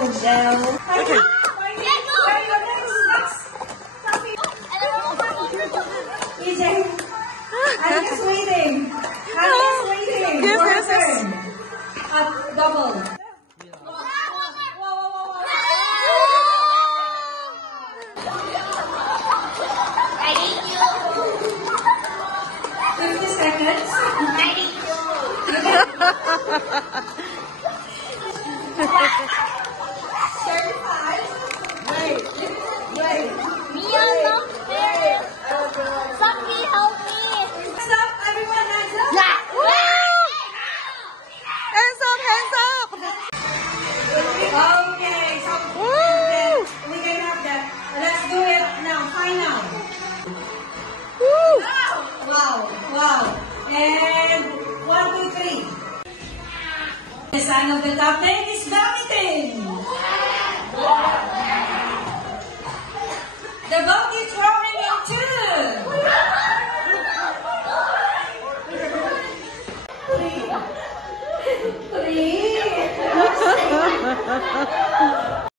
go, Del. Okay. EJ, I'm just waiting. I'm just waiting. Yes, for yes, her yes. turn. Double. Ready? 50 seconds. Ready? 35. Wait. Mia, not fair. Somebody help me. Hands up, everyone, hands up. Yeah. Hands up, hands up. Okay, so Woo! we can have that. Let's do it now. Final. Woo! Wow. And 1, 2, 3. The sign of the top 10 is vomiting. The boat is rolling in two. 3. 3.